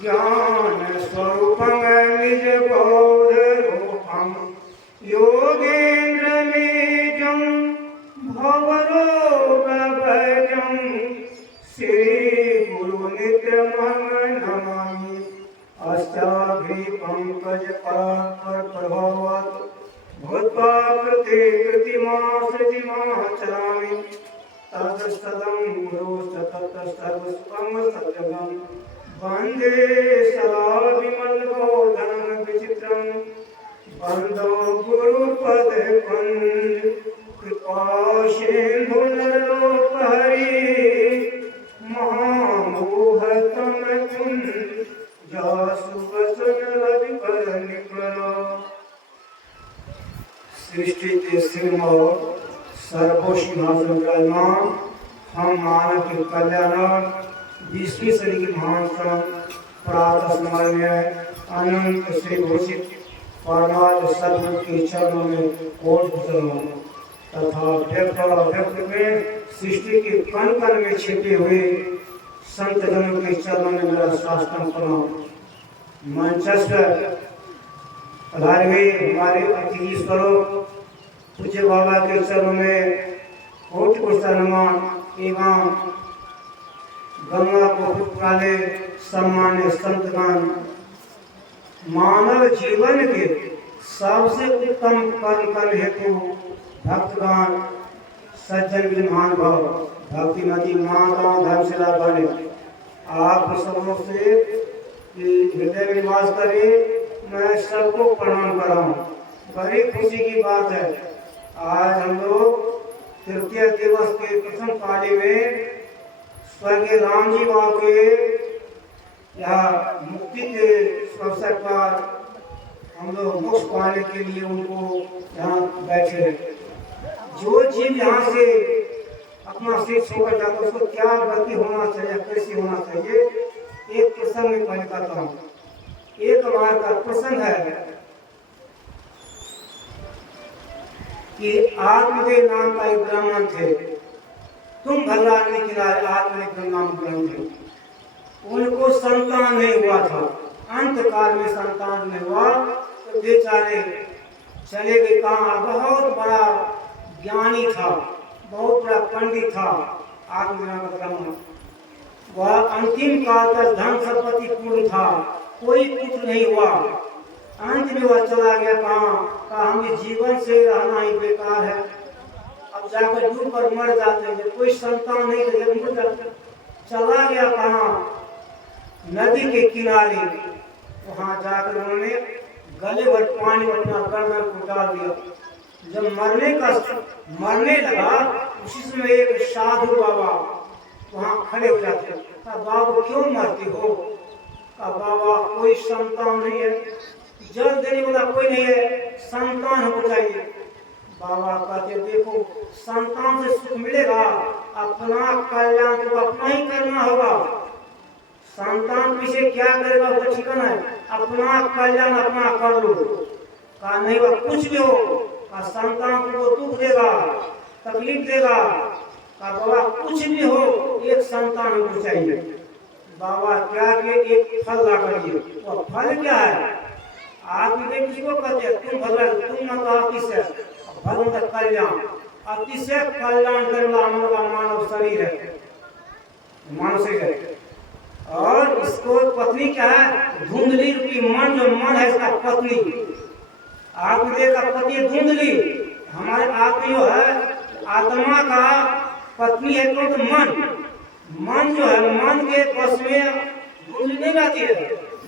ज्ञान स्वरूपं निज बोध रूपं योगेन्द्र बीजं भवरोगभयं श्री गुरु नित्यं नमामि। अष्टाभि पंकज प्रभवत् भूत्वा कृतिमा चरामि ततस्तदं गुरु सर्वस्वं सत्यं वन्दे सदा विमलबोधनं विचित्रं वन्दो गुरुपदकुञ्ज कृपासिन्धुनरोपहरि महामोहतं कुञ्ज जासुवसन रविकर निकलो। सृष्टि के सिंह सर्वोसिंहासन विराजमान हम मानव के कल्याण 20वीं सदी की महान संत प्रातः स्मरणीय अनंत श्री घोषित परमात्म सद्गुरु के चरणों में कोट तथा व्यक्त में सृष्टि के कण कण में छिपे हुए संत जनों के चरणों में मेरा साष्टांग प्रणाम। मंचस्थ पधारे हुए हमारे अतिथि स्वरूप पूज्य बाबा के चरणों में कोटि कोटि नमन एवं गंगा को पुकारे सम्मान्य संतगण, मानव जीवन के सबसे उत्तम कर्म करने हेतु भक्तगण, सज्जन विद्वान भाव भक्तिमती माताओं धर्मशिला बने आप सबों से हृदय में निवास करे मैं सबको प्रणाम कराऊं। बड़ी खुशी की बात है, आज हम लोग तृतीय दिवस के प्रथम पाली में स्वर्गीय राम जी बाबा के या मुक्ति के अवसर पर हम लोग मोक्ष पाने के लिए उनको यहाँ बैठे हैं। जो जीव यहाँ से अपना सिर छोड़कर जाता है उसको क्या गति होना चाहिए, कैसे होना चाहिए, एक प्रसंग में पहले कहता हूँ। एक बार का प्रसंग है कि आत्मदेव नाम का एक ब्राह्मण थे। तुम भद्रा नदी किनारे आत्मदेव नाम ब्राह्मण थे। उनको संतान नहीं हुआ था। अंत काल में संतान नहीं हुआ तो बेचारे चले गए कहाँ। बहुत बड़ा ज्ञानी था, बहुत बड़ा पंडित था आत्मदेव का ब्राह्मण। वह अंतिम काल तक धन संपत्ति पूर्ण था, कोई पुत्र नहीं हुआ। अंत में वह चला गया कहाँ, कहा हमें जीवन से रहना ही बेकार है, अब जाकर डूब कर मर जाते हैं, कोई संतान नहीं है, चला गया कहाँ, नदी के किनारे। वहां जाकर उन्होंने गले भर पानी अपना गर्दन को डाल दिया। जब मरने लगा उसी समय एक साधु बाबा वहां खड़े हो जाते। कहा बाबा क्यों मरते हो? कहा बाबा कोई संतान नहीं है, जल देने वाला कोई नहीं है, संतान हमको चाहिए। बाबा कहते देखो संतान से सुख मिलेगा, अपना कल्याण तो अपना ही करना होगा। संतान पीछे क्या करेगा उसका ठिकाना है, अपना कल्याण अपना कर लो। कहा नहीं वह कुछ भी हो, कहा संतान को दुख देगा, तकलीफ देगा। कहा बाबा कुछ भी हो एक संतान हमको चाहिए। बाबा क्या के एक फल ला कर दिए। वह फल क्या है? आत्मदेव किसको कहते हैं? तुम भगवान तुम किससे भगवंत कल्याण, अतिशय कल्याण करने वाला मानव शरीर है, मानव शरीर है। और इसको पत्नी क्या है? धुंधली रूपी मन, जो मन है इसका पत्नी। आत्मदेव का पति है धुंधली। हमारे आत्मा जो है आत्मा का पत्नी है तो मन। मन जो है मन के बस में धुंधली नहीं रहती है,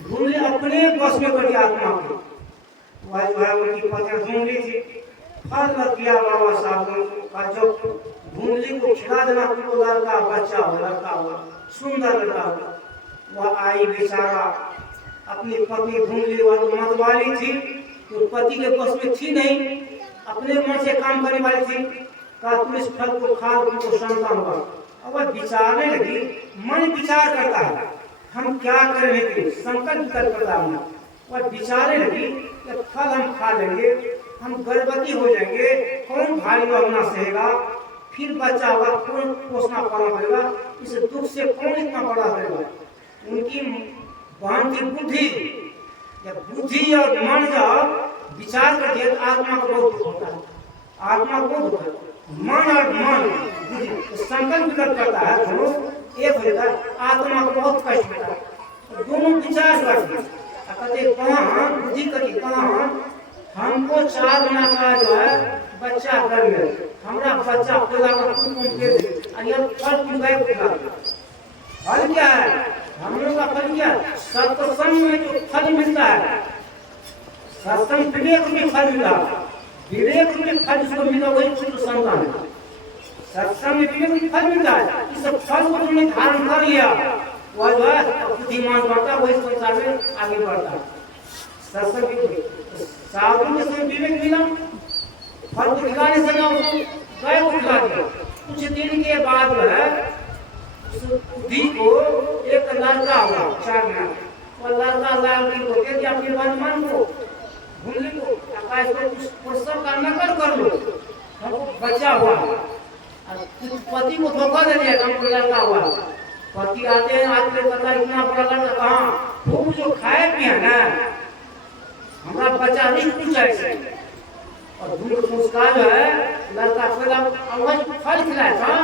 धुंधली अपने बस में करती आत्मा को। वह जो है उनकी पत्नी धुंधली थी। फल लग गया बाबा साहब का, जो धुंधली को खिला देना तो लड़का बच्चा हो, लड़का हो, सुंदर लड़का हो। वह आई बेचारा अपनी पत्नी धुंधली, वह तो मतवाली थी, तो पति के बस में थी नहीं, अपने मन से काम करने वाली थी। कहा तुम इस फल को खा तुमको संतान होगा। अब वह विचारने लगी, मन विचार करता है हम क्या करेंगे, संकल्प करता है। वह विचारने लगी कि फल हम खा लेंगे, हम गर्भवती हो जाएंगे, कौन भारी होना सहेगा, फिर बच्चा होगा कौन पोषना पालना पड़ेगा, इस दुख से कौन इतना बड़ा करेगा। उनकी बहन की बुद्धि, जब बुद्धि और मन जब विचार करते हैं तो आत्मा को बहुत दुख होता है, आत्मा को दुख होता है। मन और मन बुद्धि संकल्प विकल्प करता है तो एक हो जाता है, आत्मा को बहुत कष्ट होता है। दोनों विचार करते हैं, कहते कहाँ बुद्धि करती कहाँ हमको 4 महीना का जो है बच्चा कर ले, हमारा बच्चा पैदा कर तुम दे दे, अगर फल क्यों गए फल क्या है, हम लोग का फल क्या, सत्संग में जो फल मिलता है, सत्संग विवेक में फल मिला, विवेक में फल जिसको मिला वही पुत्र संतान है। सत्संग में विवेक में फल मिलता है, इस फल को तुमने धारण कर लिया, वह जो है बुद्धिमान बनता, वही संसार में आगे बढ़ता है। सत्संग साधु में से विवेक मिला, फल को खिलाने से ना उसको गाय को खिला दिया, कुछ दिन के बाद जो है बुद्धि को एक लड़का हुआ 4 महीना, और लड़का लाल को दे दिया अपने मन को, भूमि को, आकाश को कुछ प्रसव का नकल कर लो, हमको बच्चा हुआ, पति को धोखा दे दिया, हमको लड़का हुआ, पति आते हैं आज के पता इतना बड़ा लड़का कहाँ, वो जो खाए पिए ना हमारा बच्चा नहीं पूछा ऐसे, और धूप मुस्का जो है लड़का पहला अवध फल खिलाया था,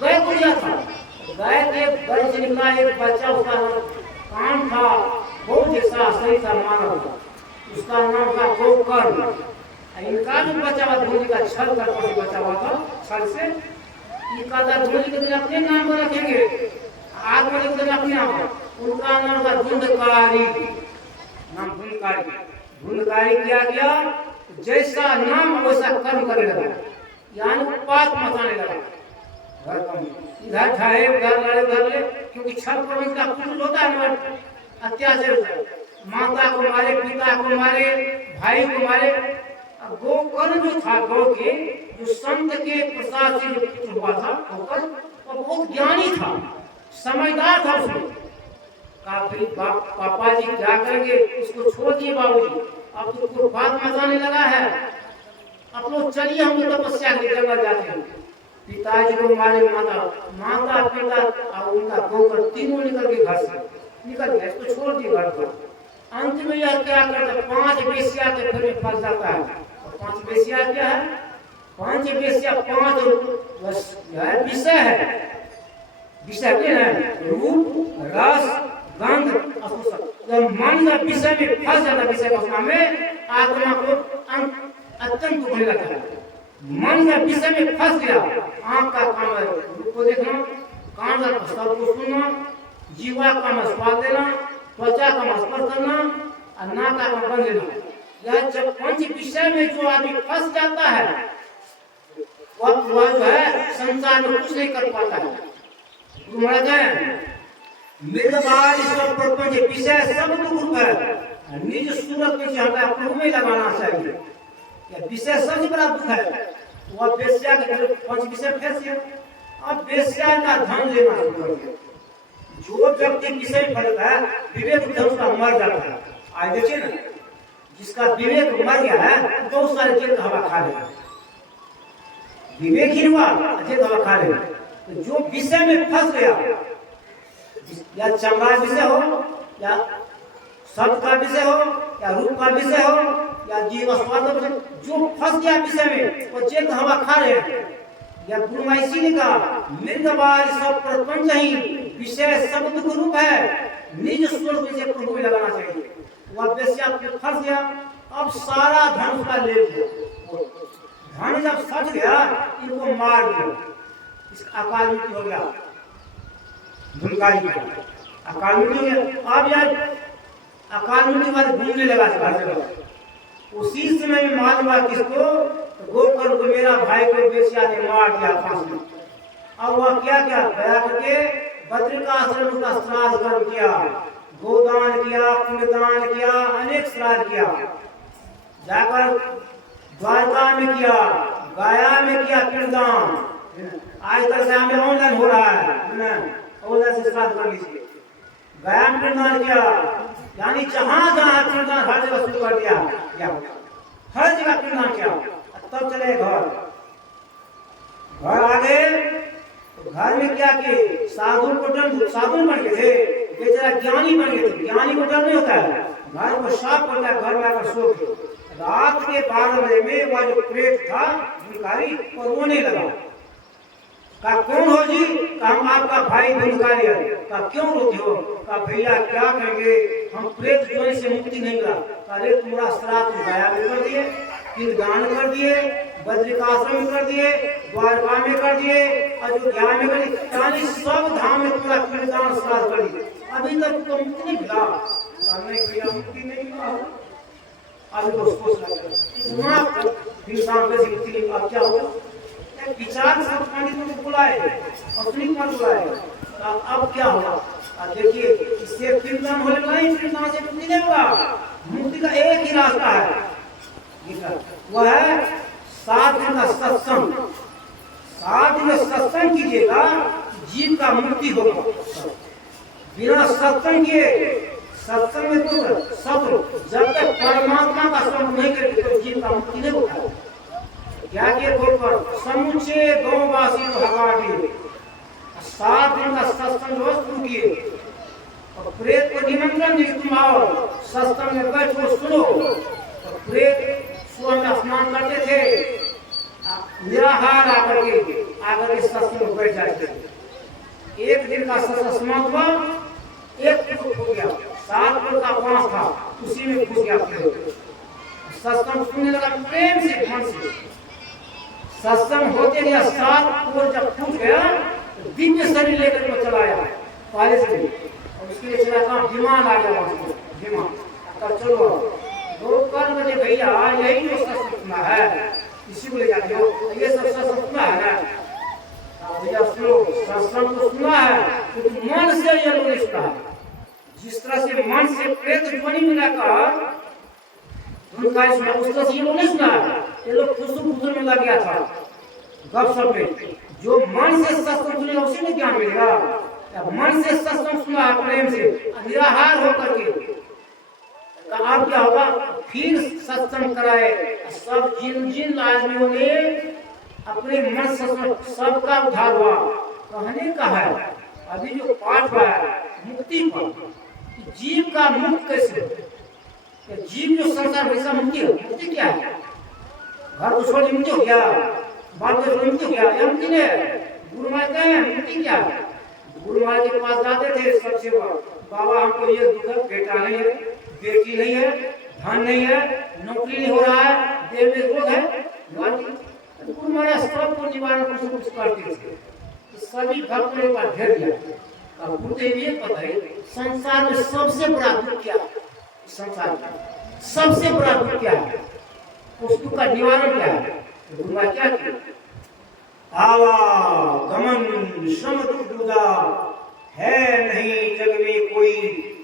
गाय को दिया था, गाय के गर्भ से निकला एक बच्चा, उसका कान था बहुत ऐसा सही था मानव, उसका नाम था गोकर्ण। इनका जो बच्चा हुआ धोनी का छल कर बच्चा हुआ था, छल से इनका था धोनी के दिन अपने नाम पर रखेंगे, आग वाले के दिन अपने नाम पर, उनका नाम था धुंधकारी, नाम धुंधकारी। धुंधकारी क्या किया, जैसा नाम वैसा कर्म करने लगा, यानी पाप मचाने लगा, इधर ठाए उधर ले, क्योंकि छल पर इसका पुरुष होता है, अत्याचार होता है, माता को मारे, पिता को मारे, भाई को मारे। गोकर्ण जो था, गौ के जो संत के प्रसाद से जो हुआ था गोकर्ण, वो बहुत ज्ञानी था, समझदार था, उसमें काफी पापा जी क्या करेंगे, इसको छोड़ दिए बाबूजी, अब तो कुर्बान मचाने लगा है, अब लोग चलिए हम लोग तपस्या के जंगल जाते हैं। पिताजी को मारे, माता पिता और उनका गोकर्ण तीनों निकल के घर से निकल गया, इसको छोड़ दिए घर पर। अंत में यह क्या करता है, 5 वेश्या के घर में फंस जाता है, और 5 वेश्या क्या है, 5 वेश्या 5 विषय है, विषय क्या है, रूप रस गंध जब मन का विषय में फंस जाता है, विषय वासना में आत्मा को अत्यंत दुख लगता है। मन का विषय में फंस गया, आंख का काम है रूप को देखना, कान का शब्द को सुनना, जीवा का स्वाद लेना, त्वचा का स्पर्श करना, और नाक का गंध लेना। यह जब 5 विषय में जो आदमी फंस जाता है, वह जो है संसार में कुछ नहीं कर पाता है। मृदबाल सब प्रपंच विषय सब दुख है, निज सूरत में हमें अपने में लगाना चाहिए, यह विषय सबसे बड़ा दुख है। वह वेश्या के घर 5 विषय फंस गया, अब वेश्या का धन लेना शुरू कर दिया। जो व्यक्ति विषय फंसता है, विवेक धन उसका मर जाता है। आज देखिए ना, जिसका विवेक मर गया है, बहुत सारे जेल का हवा खा लेगा, विवेक ही हुआ जेल हवा खा लेगा। तो जो विषय में फंस गया, या चमड़ा विषय हो, या शब्द का विषय हो, या रूप का विषय हो, या जीव स्वाद का विषय, जो फंस गया विषय में, वो जेल हवा खा रहे हैं। या गुरु महर्षि ने कहा, मृदबाल सब प्रपंच ही विषय सब दुख रूप है, निज स्वर विषय प्रभु में लगाना चाहिए। वह वेश्या फंस गया, अब सारा धन उसका ले लिया, धन जब फंस गया, इनको मार दिया, इसका अकाल मृत्यु हो गया, धुंधकारी का अकाल मृत्यु हो गया। अब यार अकाल मृत्यु बाद घूमने लगा उसी समय में मालूम हुआ किसको, गोकर्ण को, मेरा भाई को वेश्या ने मार दिया फांसी में। अब वह क्या क्या गया करके बद्रिकाश्रम का श्राद्ध कर्म किया, गोदान किया, पुण्यदान किया, अनेक श्राद्ध किया, जाकर द्वारका में किया, गया में किया पिंडदान। आज तक से हमें ऑनलाइन हो रहा है, ऑनलाइन से श्राद्ध कर लीजिए। गया में पिंडदान किया, यानी जहां जहां पिंडदान हर जगह शुरू कर दिया, हर जगह पिंडदान किया। तब चले घर आ गए, तो घर में क्या किए, साधु बन गए थे, बेचारा ज्ञानी बन गए थे। ज्ञानी को डर नहीं होता है, घर को साफ करता है, घर में आकर सो के रात के 12 बजे में वह जो प्रेत था भिखारी और रोने लगा। कहा कौन हो जी? कहा हम आपका भाई भिखारी है। कहा क्यों रोते हो? कहा भैया क्या कहेंगे, हम प्रेत जोनी से मुक्ति नहीं मिला। अरे तुम्हारा श्राद्ध गया में कर दिए, पिंडदान कर दिए, बद्रिकाश्रम कर दिए, द्वारका में कर दिए, अयोध्या में कर दिए, यानी सब धाम में पूरा पिंडदान श्राद्ध कर दिए, अभी तक तो मुक्ति नहीं मिला। नहीं भैया मुक्ति नहीं मिला, अभी तो सोच लगा इतना पिंडदान कैसे मुक्ति नहीं, अब क्या होगा? विचार सब पंडितों को बुलाए और सुनी मत बुलाए, अब क्या होगा? देखिए इससे पिंडदान होने नहीं, पिंडदान से मुक्ति नहीं होगा। मुक्ति का एक ही रास्ता है, वह है 7 दिन का सत्संग। 7 दिन सत्संग कीजिएगा, जीव का मुक्ति होगा। बिना सत्संग किए, सत्संग में तो सत्य, जब तक परमात्मा का संग नहीं करेंगे तो जीव का मुक्ति नहीं होगा। क्या के पर समुचे गौवासी भगाड़ी 7 दिन का सत्संग शुरू किए और प्रेत को निमंत्रण दिए, तुम आओ सत्संग में बैठो सुनो। और प्रेत सुबह में स्नान करते थे, निराहार आकर के सत्संग में बैठ जाते थे। एक दिन का सत्संग समाप्त हुआ, एक हो गया, 7 दिन का 5 था, उसी में घुस गया प्रेत। सत्संग सुनने लगा प्रेम से, मन से। सत्संग होते गया, 7 कोर जब फूट गया तो दिव्य शरीर लेकर के चला आया पहले से, और उसके लिए चला था विमान आ गया, विमान तब चलो 2 बजे भैया यही जो सत्संग सुना है इसी को ले जाते हो, ये सब सत्संग सुना है ना भैया, सुनो सत्संग तो सुना है तो मन से ये लोग सुना है। जिस तरह से मन से प्रेत ध्वनि मिलाकर उनका सुना, उस तरह से ये लोग नहीं सुना है। ये लोग खुशबू में लग गया था गपशप में। जो मन से सत्संग सुनेगा उसी में ज्ञान मिलेगा। मन से सत्संग सुना प्रेम से निराहार होकर के, तो अब क्या होगा? फिर सत्संग कराए, सब जिन आदमियों ने अपने मन से सबका उद्धार हुआ। कहने का है अभी जो पाठ हुआ है मुक्ति पर, जीव का मुक्त कैसे? जीव जो संसार वैसा मुक्ति हो, मुक्ति क्या है? घर को छोड़ मुक्ति हो गया, बाल को छोड़ मुक्ति हो गया, यह मुक्ति नहीं है। गुरु महाराज कहे मुक्ति क्या है? गुरु महाराज के पास जाते थे सबसे, बाबा हमको ये दुख है, बेटा नहीं है, बेटी नहीं है, धन नहीं है, नौकरी नहीं हो रहा है, देह में रोग है। गुरु महाराज सबको निवारण कुछ करते थे, सभी भक्त ने का घेर दिया। अब गुरुदेव ये बताइए संसार में सबसे बड़ा दुख क्या है? संसार में सबसे बड़ा दुख क्या है? उस दुख का निवारण क्या है? गुरु महाराज क्या किया? आवागमन श्रम दुख दूजा है नहीं जग में कोई,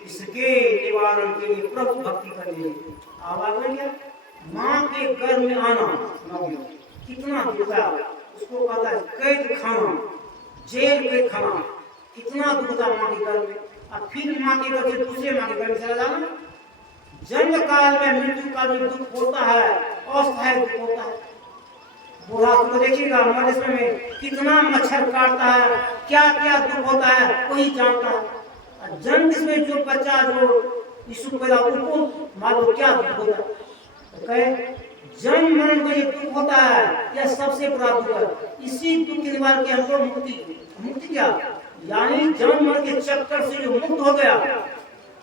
इसके निवारण के लिए प्रभु भक्ति करिए। आवागमन क्या? माँ के गर्भ में आना, कितना दुख है उसको पता है। कैद खाना, जेल में खाना, कितना दुख था माँ के गर्भ में। अब फिर माँ के गर्भ से दूसरे माँ के गर्भ में चला जाना। जन्म काल में, मृत्यु काल में दुख होता है, अस्थायी दुख होता है। बुढ़ा तो देखिएगा मनुष्य में कितना मच्छर काटता है, क्या क्या दुख होता है वही जानता है। जन्म में जो बच्चा जो यीशु पैदा उनको मालूम क्या दुख होता है। कहे जन्म मरण में ये दुख होता है, यह सबसे बड़ा दुख है। इसी दुख के निवारण की हमको मुक्ति क्या? यानी जन्म मरण के चक्कर से जो मुक्त हो गया,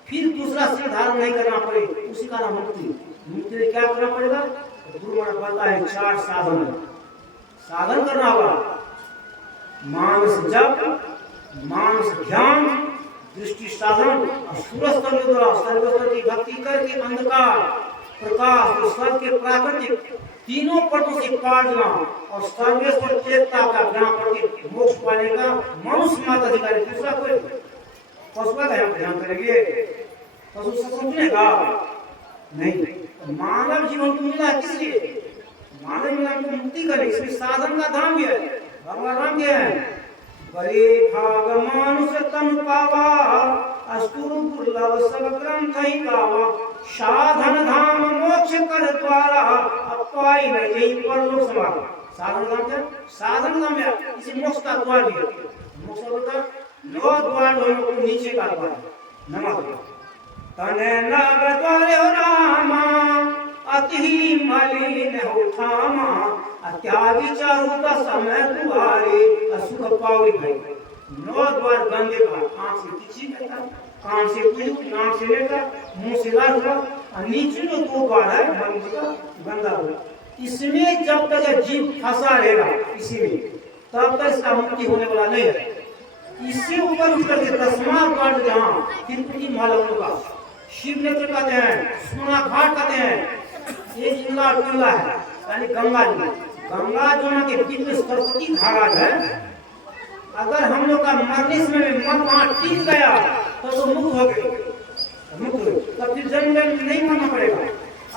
फिर दूसरा सिर धारण नहीं करना पड़े, उसी का नाम मुक्ति। मुक्ति में क्या करना पड़ेगा? गुरु महाराज बताता है 4 साधन करना होगा। मानस जप, मानस ध्यान, दृष्टि साधन और सर्वस्व की भक्ति करके अंधकार प्रकाश और सब के प्राकृतिक तीनों पदों से पार लेना और सर्वेश्वर चेतना का ज्ञान करके मोक्ष पाने का मनुष्य माता अधिकारी। दूसरा कोई पशु का ध्यान करेंगे? पशु सुनेगा नहीं। मानव जीवन को मिला किस लिए? मानव मिला को मुक्ति करे, इसमें साधन का धाम भी है। भगवान राम के हैं बड़े भाग मानुष तम पावा, अस्तुर दुर्लभ सब ग्रंथ ही गावा, साधन धाम मोक्ष कर द्वारा, अपाई न यही परलोक समागम। साधन धाम क्या? साधन धाम है, इसे मोक्ष का द्वार भी है। मोक्ष का 9 द्वार, नीचे का द्वार। नमः तने नव द्वारे हो रामा अति मलिन हो थामा त्यागी चारू का समय तुम्हारे असुख पावरी भाई। नौ द्वार गंदे का आंख से किसी करता, कान से कुछ, नाक से लेकर मुंह से लाल हुआ और नीचे जो दो द्वार है मन का गंदा हुआ। इसमें जब तक जीव फंसा रहेगा इसी में, तब तक इसका मुक्ति होने वाला नहीं है। इससे ऊपर उठ करके दसवां द्वार जहाँ तिरुपति मालवों का शिव नेत्र कहते हैं, सोना घाट कहते हैं, ये जिला टीला है यानी गंगा जी। गंगा जमुना के बीच में सरस्वती धारा है। अगर हम लोग का मरने समय में मन वहाँ टिक गया तो मुक्त हो गए, मुक्त हो, तब फिर जन्म नहीं मरना पड़ेगा।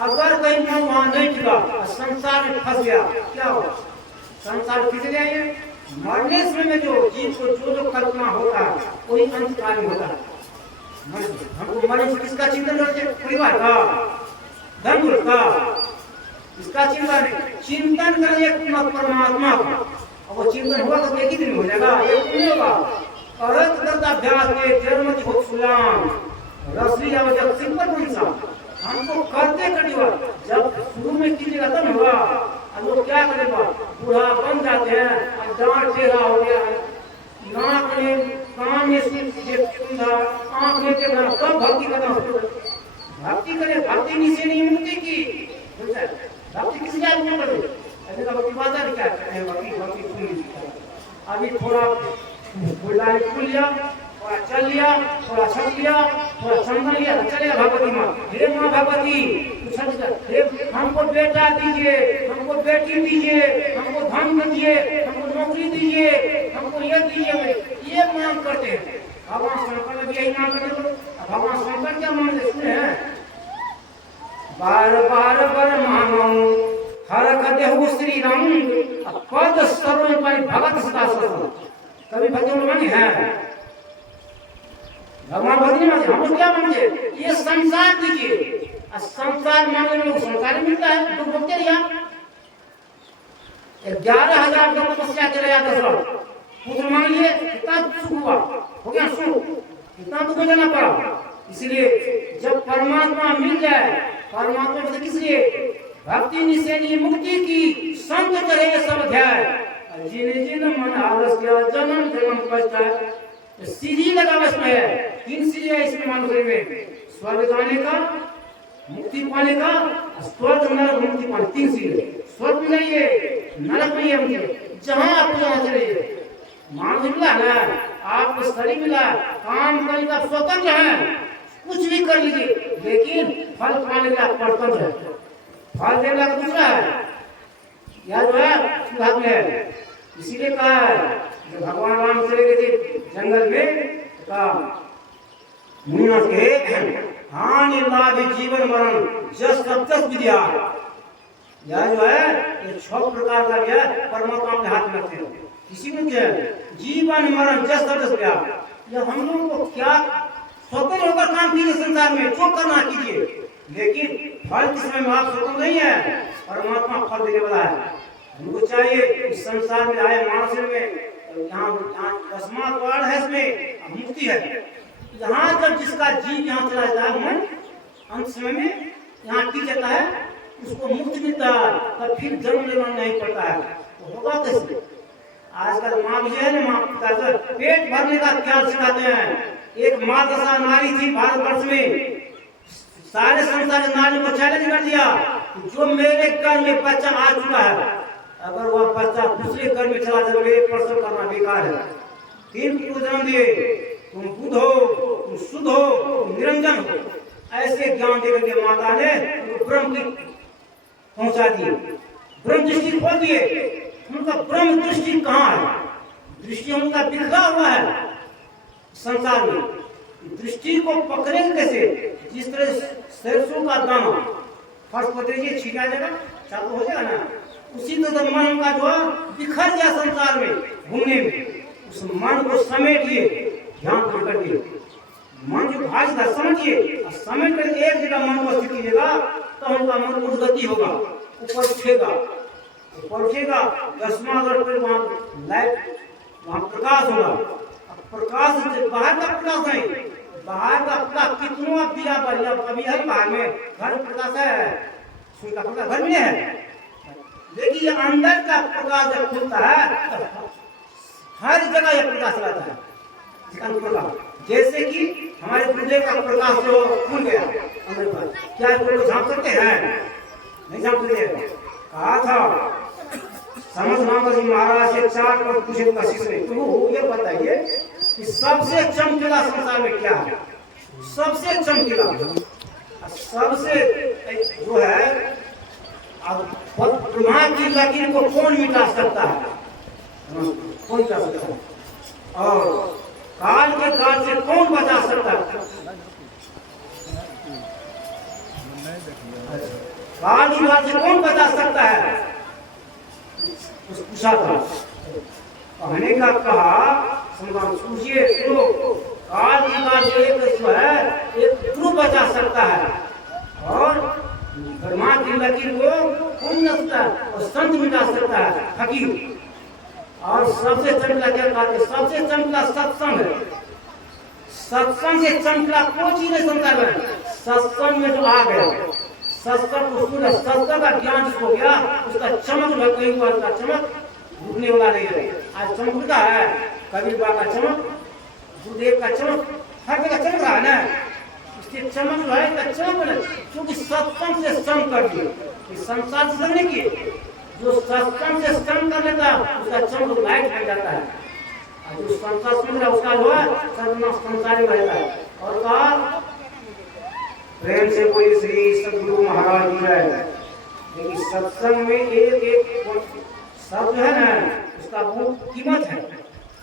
अगर कहीं मन वहाँ नहीं टिका, संसार में फंस गया, क्या हो? संसार फिर जाएंगे। मरने समय में जो जीव को जो कल्पना होता है वही अंतकाल में होता है। हमको मरने से किसका चिंतन करते? परिवार का, धर्म का, इसका चिंतन चिंतन करेंगे परमात्मा का। और वो चिंतन हुआ तो एक ही दिन हो जाएगा, एक दिन होगा। करत करता अभ्यास के जन्म हो सुलाम रसली जब सिंपल इंसान हमको करते कटिवा जब शुरू में कीजिएगा तब होगा। अब लोग क्या करेगा, बूढ़ा बन जाते हैं, अब दांत टेढ़ा हो गया है, नाक में कान में आंख में टेढ़ा, सब भक्ति करना होता है। भक्ति करे, भक्ति नीचे नहीं मुक्ति की भक्ति किसी का नहीं करे। ऐसे का भक्ति बाजार क्या करते हैं, भक्ति भक्ति अभी थोड़ा बुढ़ाई खुल लिया, थोड़ा चल लिया, थोड़ा छक लिया, थोड़ा चंदन लिया, चलेगा भगवती माँ। हे माँ भगवती हमको बेटा दीजिए, हमको बेटी दीजिए, हमको धन दीजिए, हमको नौकरी दीजिए, हमको ये दीजिए, ये मांग करते हैं। भगवान शंकर भी यही मांग करते हैं। भगवान शंकर क्या मांगते सुने हैं, बार बार बर मांगो हर कदेहु श्री रंग पद सर्व पाई भगत सदा सर्व। कभी भजन मांगे हैं भगवान भक्ति मांगे, हम लोग क्या मांगे? ये संसार दीजिए। संसार मांगने में संसार मिलता है तो बोलते रहिए। 11,000 का तपस्या कर रहा दशरथ, पुत्र मांग लिए, कितना सुख हुआ, हो गया सुख, कितना दुख जाना पड़ा। इसलिए जब परमात्मा मिल जाए, परमात्मा मतलब किस लिए? भक्ति निश्चय मुक्ति की संत करे सब अध्याय जिन जिन मन आलस किया जन्म जन्म पछताए। सीढ़ी लगा बस में है, 3 सीढ़ी है इसमें मानव में, स्वर्ग जाने का, मुक्ति पाने का, स्वर्ग नरक मुक्ति पाने, 3 सीढ़ी। स्वर्ग नहीं है, नरक नहीं है, मुझे जहाँ आपको जाना चाहिए। मानव मिला ना, आपको शरीर मिला, काम करने का स्वतंत्र है, कुछ भी कर लीजिए, लेकिन फल पाने का परतंत्र है। फल देने का दूसरा है, यह जो है सुधार में है। इसीलिए कहा है जब भगवान राम चले गए थे जंगल में, कहा मुनियों के हानि लाभ जीवन मरण जस तब तक विद्या। यह जो है ये 6 प्रकार का क्या परमात्मा के हाथ में रखते हैं। किसी में क्या जीवन मरण जस तब तक विद्या। यह हम लोगों को क्या स्वतंत्र होकर काम कीजिए, संसार में जो करना कीजिए, लेकिन फल किसमें में आप स्वतंत्र नहीं है, परमात्मा फल देने वाला है। हमको चाहिए इस संसार में आए मानस में, यहाँ 10वां द्वार है, इसमें मुक्ति है। यहाँ जब जिसका जीव यहाँ चला जाता है मन अंत समय में यहाँ टिक जाता है, उसको मुक्ति मिलता है, तब फिर जन्म लेना नहीं पड़ता है। तो होगा कैसे? आजकल माँ भी है ना, माँ पिता पेट भरने का ख्याल सिखाते हैं। एक माँ दशा नारी थी भारतवर्ष में, सारे संसार नारी को चैलेंज कर दिया, जो मेरे घर में बच्चा आ चुका है, अगर वह बच्चा दूसरे घर में चला जाए, मेरे प्रसव करना बेकार है। 3 पुत्र जन्म दिए, तुम बुद्ध हो, तुम शुद्ध हो, तुम निरंजन हो। ऐसे ज्ञान देकर के माता ने उनको ब्रह्म की पहुंचा दी, ब्रह्म दृष्टि खोल दिए। उनका ब्रह्म दृष्टि कहाँ है? दृष्टि उनका बिखरा हुआ है संसार में। दृष्टि को पकड़ेंगे कैसे? जिस तरह सरसों का दाना फर्श पर दीजिए, छिटा जाएगा, चालू हो जाएगा ना, उसी तरह मन का जो बिखर गया संसार में घूमने में, उस मन को समेटिए, ध्यान करके मन जो भाज था समझिए, समेट कर एक जगह मन को स्थित कीजिएगा, तो उनका मन उन्नति होगा, ऊपर उठेगा, ऊपर उठेगा। 10वां घर पर वहाँ लाइट, वहाँ प्रकाश होगा। प्रकाश से बाहर का प्रकाश नहीं, बाहर का प्रकाश कितना दिया बढ़िया अभी है बाहर में घर प्रकाश है, सूर्य का प्रकाश घर में है, लेकिन ये अंदर का प्रकाश जब खुलता है हर जगह ये प्रकाश रहता है। जैसे कि हमारे गुरुदेव का प्रकाश जो खुल गया अंदर पर, क्या कोई झांक सकते हैं? नहीं झांक सकते। कहा था समझ नाम जी महाराज से 4 पर पूछे कशिश ने, तो ये बताइए कि सबसे चमकीला संसार में क्या है? सबसे चमकीला सबसे जो है ब्रह्मा की लकीर को कौन मिटा सकता है? कौन मिटा सकता है? और काल के काल से कौन बचा सकता है? काल की काल से कौन बचा सकता है? पूछा था। कहने का कहा सोचिए, सुनो, काल की काल से एक जो है एक ध्रुव बचा सकता है, और ब्रह्मा की लकीर को कौन मिटा सकता है? और संत मिटा सकता है, फकीर। और सबसे चमकला क्या कहते हैं? सबसे चमकला सत्संग है। सत्संग से चमकला कोई चीज नहीं संसार में। सत्संग में जो आ गया, सत्संग को सुना, सत्संग का ज्ञान जिसको गया, उसका चमक कहीं पर का चमक रुकने वाला नहीं है। आज चमकता है, कबीर बाबा का चमक, गुरुदेव का चमक, हर जगह चमक रहा है ना। इसके चमक जो है चमक नहीं, क्योंकि सत्संग से संग कर दिए। संसार से संग नहीं किए, जो सत्संग से संग कर लेता है उसका चमक लाइट लग जाता है, और जो संसार समझ रहा उसका जो है संसार में रहता है। और कहा प्रेम से कोई श्री सदगुरु महाराज जी है। लेकिन सत्संग में एक एक शब्द है ना, उसका बहुत कीमत है।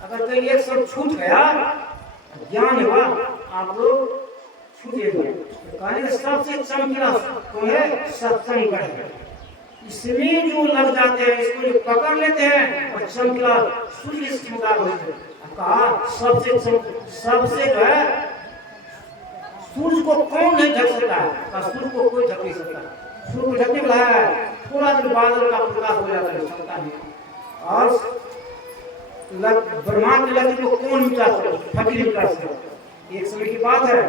अगर कोई एक शब्द छूट गया, ज्ञान हुआ, आप लोग छूटेगा। कहने सबसे चमकीला कौन है? सत्संग है। इसमें जो लग जाते हैं, इसको जो पकड़ लेते हैं और चमकीला सूर्य से मुकाबला होते हैं। कहा सबसे जो है सूर्य को कौन नहीं ढक सकता है? सूर्य को कोई ढक नहीं सकता। सूर्य को ढकने वाला है, थोड़ा दिन बादल का प्रकाश हो जाता है, सकता नहीं। और ब्रह्मा की लकीर को कौन मिटा सकता? फकीर मिटा सकता। एक समय की बात है,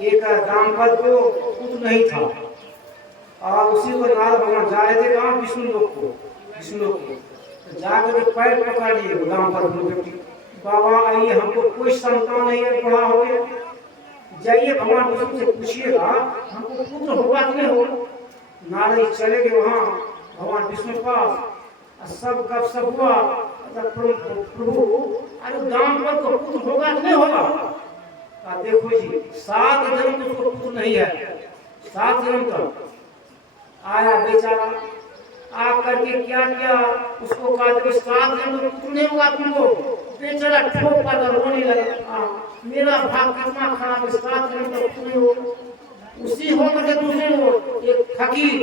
एक दामपद को पुत्र नहीं था, और उसी को नारद भगवान जा रहे थे कहाँ? विष्णु लोक को। तो जाकर पैर पकड़ लिए दामपद, बाबा आइए, हमको कोई संतान नहीं है, बड़ा हो गया, जाइए भगवान विष्णु से पूछिएगा हमको पुत्र होगा कि नहीं होगा। नारद चले गए वहाँ भगवान विष्णु के पास, सब गपशप हुआ। प्रभु अरे दामपद को पुत्र होगा कि नहीं होगा? देखो जी, 7 जन्म तो उसको पुत्र नहीं है, 7 जन्म तक आया बेचारा, आ करके क्या किया, उसको कहा 7 जन्म तो पुत्र नहीं होगा तुमको। बेचारा ठोक कर रोने लगा, मेरा भाग कितना खराब है, 7 जन्म तो पुत्र नहीं हो। उसी होकर के दूसरे हो एक फकीर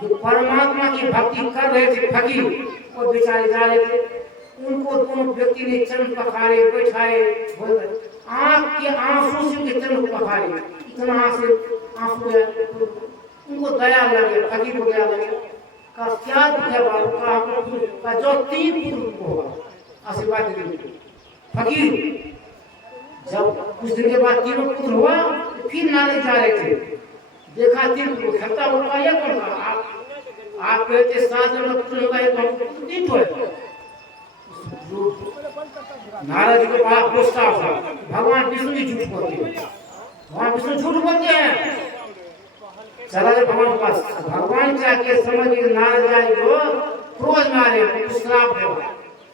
जो परमात्मा की भक्ति कर रहे थे, फकीर, वो बेचारे जा रहे थे, उनको दोनों व्यक्ति ने चरण पखारे, बैठाए, आंख के आंसू से उनके चरण पखारे, इतना आंसू है, उनको दया लगे, फकीर को दया लगे। का क्या दुख है बाबू? का जो 3 पुत्र होगा आशीर्वाद देंगे। फकीर जब कुछ दिन के बाद 3 पुत्र हुआ, फिर नाले जा रहे थे, देखा 3 पुत्र खत्ता होगा, या कौन था? आप कहते 7 जन्म पुत्र होगा, ये कौन 3 है? नारद जी को बड़ा गुस्सा था, भगवान विष्णु जी झूठ बोलते हैं, भगवान विष्णु झूठ बोलते हैं। चला गया भगवान के पास, भगवान क्या के समझ के नारद जाए जो क्रोध मारे, श्राप देगा,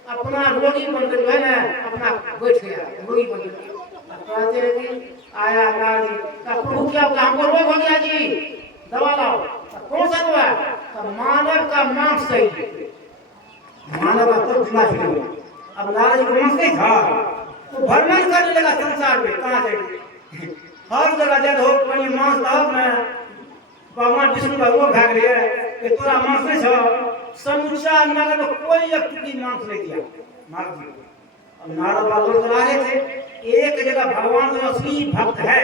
अपना रोगी बनकर जो है ना अपना बैठ गया, रोगी बन गया। कहते हैं कि आया नारद जी का, प्रभु क्या होगा? हमको रोग हो गया जी, दवा लाओ। कौन सा दवा? मानव का मांस चाहिए, मानव का तो दिमाग नहीं। अब नारद जी को मांस नहीं था, तो भ्रमण करने लगा संसार में, कहाँ जाएगी, हर जगह जब हो कोई मांस लाओ ना, भगवान विष्णु का वो भाग रहे कि तोरा मांस नहीं छो। समूचा नगर में कोई एक टुकड़ी मांस नहीं दिया नारद जी। अब नारद बाबा लोग आ रहे थे, एक जगह भगवान का असली भक्त है,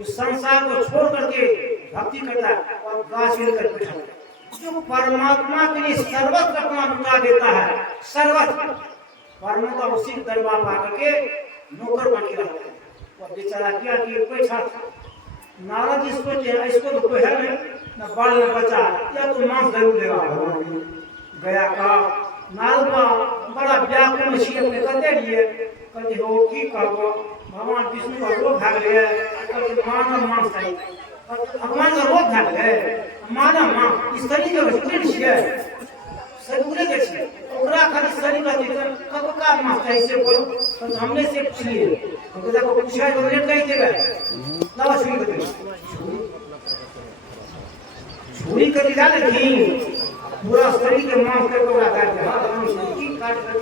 उस संसार को छोड़ करके भक्ति करता है और गाछ मिलकर बैठा है, जो परमात्मा के लिए सर्वत्र अपना लुटा देता है, सर्वत्र परमात्मा उसी दरबार में आकर के नौकर बन के रहता है। तो बेचारा क्या कि कोई था नारद जी सोचे इसको तो कोई है नहीं, न बाल न बचा, या तो मांस जरूर देगा भगवान जी। गया का नारद बड़ा व्याकुल छी अपने कते लिए कहते हो की कहबो भगवान विष्णु का रोग भाग गया, कहते मानव मांस चाहिए, भगवान का रोग भाग गए मानव मांस इस शरीर के शरीर छिए शरीर के छिए ओकरा खाली शरीर का कब का मांस चाहिए से बोलो तो हमने से पूछिए तो देखो पूछा तो रेट कही देगा लाओ छुरी कर छुरी कर दिया लेकिन पूरा शरीर के मांस के टुकड़ा काट के हां की काट कर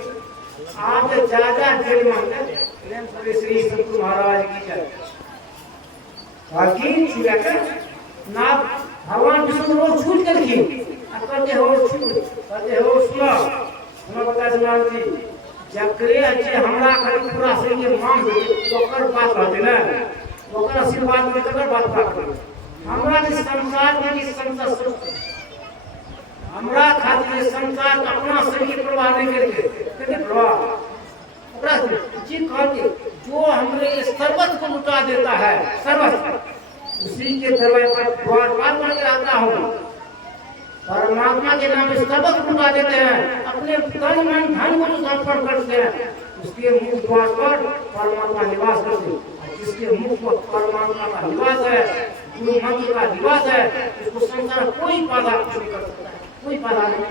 आप ज्यादा जेल मांगते प्रेम से श्री संत महाराज की जय बाकी छुआ के ना भगवान विष्णु रोग छूट कर की कहते हो सुनो बता सुना जी जकरे जे हमरा खाली पूरा शरीर के मांस ओकर बात रहते ना ओकर आशीर्वाद में ककर बात कर हमरा के संसार में की संसार हमरा खातिर संसार का अपना शरीर प्रवाह नहीं करके कितने प्रवाह ओकरा जी कहते जो हमरे सर्वस्व को लुटा देता है सर्वस्व उसी के दरवाजे पर द्वार पार बन के आता हूँ परमात्मा के नाम पे सर्वस्व लुटा देते हैं अपने तन मन धन को समर्पण करते हैं उसके मुख द्वार पर परमात्मा निवास करते हैं जिसके मुख पर परमात्मा का निवास है गुरु मंत्र का निवास है उसको संसार कोई बाधा नहीं कर सकता कोई बाधा नहीं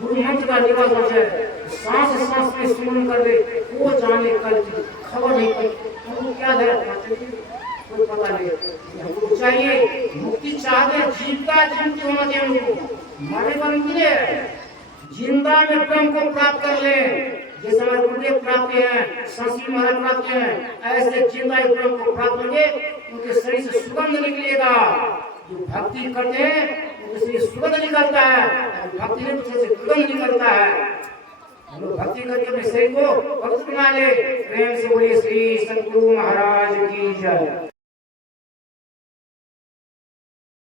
गुरु मंत्र का निवास हो जाए सांस सांस में सुमन कर दे वो जाने कल की खबर नहीं पड़ी हमको क्या है कोई पता नहीं हमको चाहिए मुक्ति चाहते जीवता जीवती होना चाहिए हमको मरे बनते जिंदा में प्रेम को प्राप्त कर ले जैसे हमारे गुरुदेव प्राप्त हैं संस्कृत महाराज प्राप्त हैं ऐसे जिंदा प्रेम को प्राप्त होंगे उनके शरीर से सुगंध निकलेगा जो भक्ति करते हैं उनके सुगंध निकलता है भक्ति नहीं से दुर्गंध निकलता है हम लोग भक्ति करके अपने शरीर को भक्त बना ले प्रेम से बोलिए श्री संत गुरु महाराज की जय।